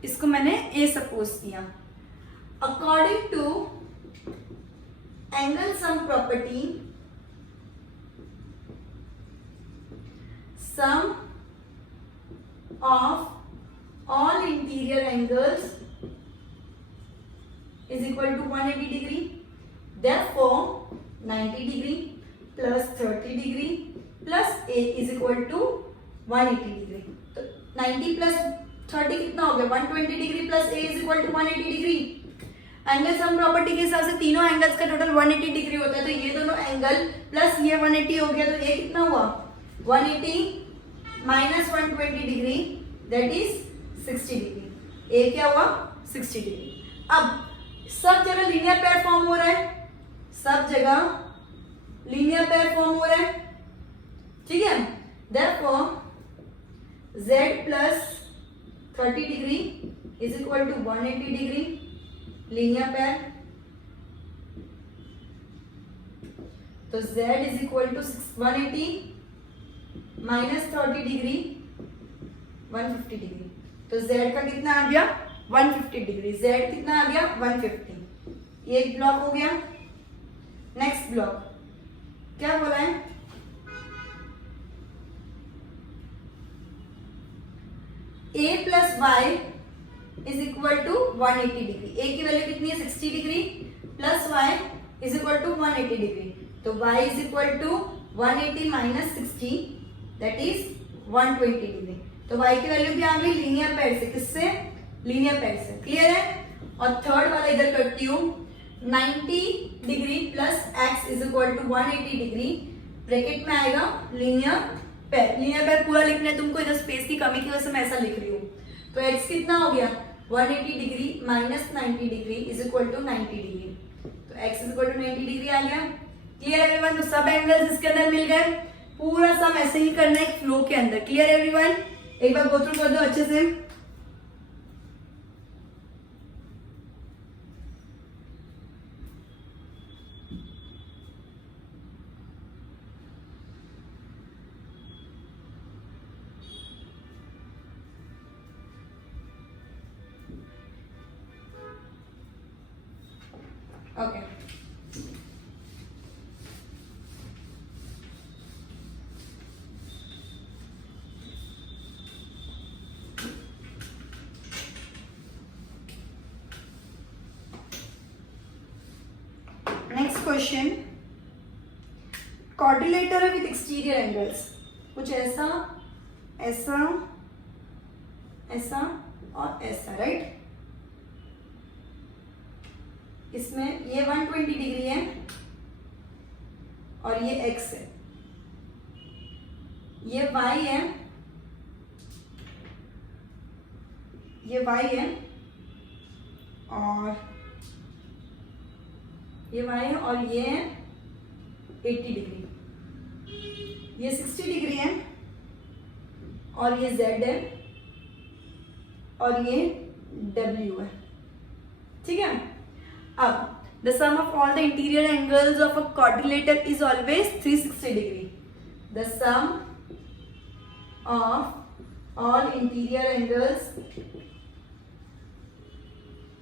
इसको मैंने a सपोज किया। According to angle sum property, sum of all interior angles is equal to 180 degree. Therefore, 90 degree plus 30 degree plus a is equal to 180 degree. तो 90 प्लस 30 कितना हो गया 120 degree plus a is equal to 180 degree. Angle sum property के हिसाब से तीनों angles का total 180 degree होता है, तो ये दोनों एंगल प्लस ये 180 हो गया, तो ये कितना हुआ 180 minus 120 degree that is 60 degree. A क्या हुआ 60 डिग्री। अब सब जगह लीनियर पेयर फॉर्म हो रहा है, सब जगह लीनियर पेयर फॉर्म हो रहा है, ठीक है। therefore z प्लस 30 degree is equal to 180 degree linear pair, तो z is equal to 180 minus 30 degree 150 degree, तो z का कितना आ गया 150 डिग्री, z कितना आ गया 150। ये एक ब्लॉक हो गया। नेक्स्ट ब्लॉक क्या बोला है, a plus y is equal to 180 degree. a की वैल्यू कितनी है 60 degree plus y is equal to 180 degree, तो y is equal to 180 minus 60 that is 120 degree. तो y की वैल्यू भी आ गई लीनियर पेयर से, किससे लीनियर पेयर से, क्लियर है। और थर्ड वाला इधर करती हूँ 90 degree plus x is equal to 180 degree, bracket में आएगा लीनियर पेयर। लीनियर पेयर पूरा लिखना है तुमको, इधर स्पेस की कमी की वजह से मैं ऐसा लिख रही हूँ। तो x कितना हो गया 180 degree minus 90 degree is equal to 90 degree, तो x is equal to 90 degree आ गया। क्लियर एवरीवन, तो सब एंगल्स इसके अंदर मिल गए। पूरा सम ऐसे ही करना है फ्लो के अंदर। क्लियर एवरीवन, एक बार गो थ्रू कर दो अच्छे से। Okay. Next question. Quadrilateral with exterior angles. कुछ ऐसा, ऐसा, ऐसा और ऐसा, राइट। इसमें ये 120 डिग्री है और ये x है, ये y है, ये y है और ये y है और ये है 80 डिग्री, ये 60 डिग्री है और ये z है और ये w है, ठीक है। अब the sum of all the interior angles of a quadrilateral is always 360 degree. The sum of all interior angles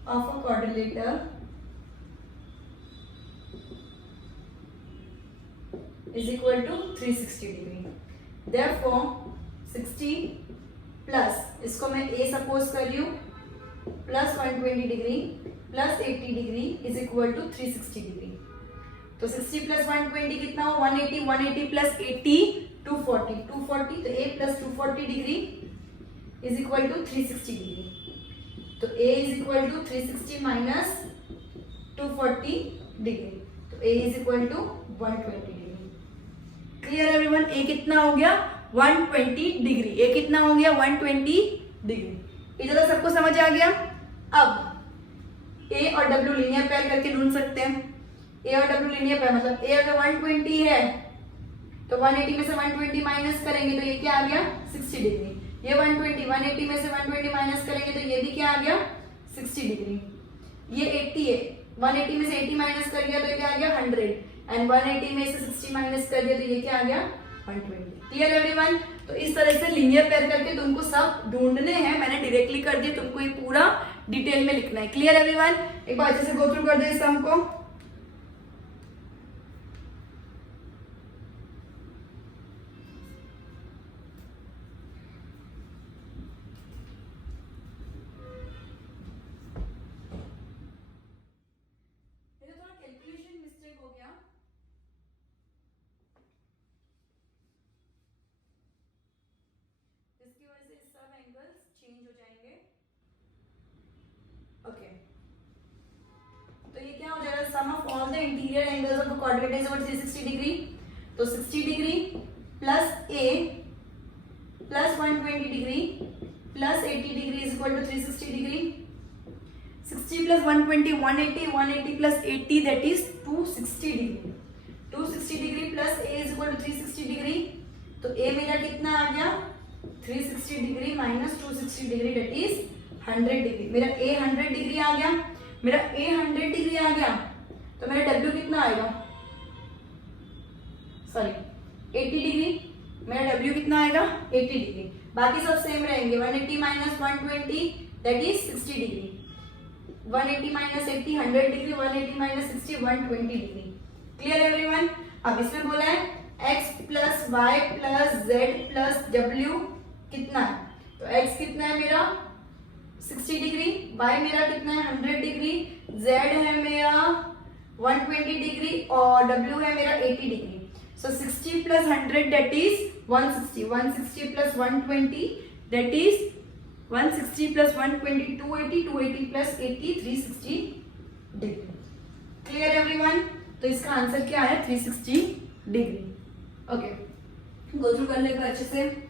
of a quadrilateral is equal to 360 degree. Therefore 60 plus इसको मैं a सपोज कर रही हूँ plus 120 degree plus 80 degree is equal to 360 degree. तो 60 plus 120 कितना हो 180, 180 plus 80 240, 240 तो a plus 240 degree is equal to 360 degree. तो a is equal to 360 minus 240 degree, तो a is equal to 120 degree. Clear everyone, a कितना हो गया 120 degree, a कितना हो गया 120 डिग्री। इधर सबको समझ आ गया। अब a और w लीनियर पेयर करके ढूंढ सकते हैं। a और w लीनियर पेयर मतलब a अगर 120 है तो 180 में से 120 माइनस करेंगे तो ये क्या आ गया 60 डिग्री। ये 180 में से 120 माइनस करेंगे तो ये भी क्या आ गया 60 डिग्री। ये 80 है, 180 में से 80 माइनस कर दिया तो ये क्या आ गया 100 एंड 180 में से 60 माइनस कर दिया तो ये क्या आ गया 120। क्लियर एवरीवन, तो इस तरह से लीनियर पेयर करके तुमको सब ढूंढने हैं। मैंने डायरेक्टली कर दिया, तुमको ये पूरा डिटेल में लिखना है। क्लियर एवरीवन, एक बार अच्छे से गो थ्रू कर दे इस सम को। थोड़ा कैलकुलेशन मिस्टेक हो गया, इसकी वजह से सब angle sum of all the interior angles of a quadrant is about 360 degree. तो 60 degree plus a plus 120 degree plus 80 degree is equal to 360 degree. 60 plus 120 180, 180 plus 80 that is 260 degree. 260 degree plus a is equal to 360 degree. तो a मेरा कितना आ गया 360 degree minus 260 degree that is 100 degree. मेरा a 100 degree आ गया. मेरा a 100 degree आ गया तो मेरा w कितना आएगा, सॉरी 80 डिग्री. मेरा w कितना आएगा 80 डिग्री. बाकी सब सेम रहेंगे. 180 minus 120 that is 60 degree. 180 minus 80 100 degree. 180 minus 60 120 degree. Clear everyone. अब इसमें बोला है x plus Y plus Z plus W कितना है. तो x कितना है मेरा 60 डिग्री, y मेरा कितना है 100 डिग्री, z है मेरा 120 डिग्री और w है मेरा 80 degree. So 60 plus 100 that is 160. 160 plus 120 that is 160 plus 120 280. 280 plus 80 360 degree. Clear everyone? तो इसका आंसर क्या है 360 डिग्री. ओके, गो थ्रू कर लेगा अच्छे से.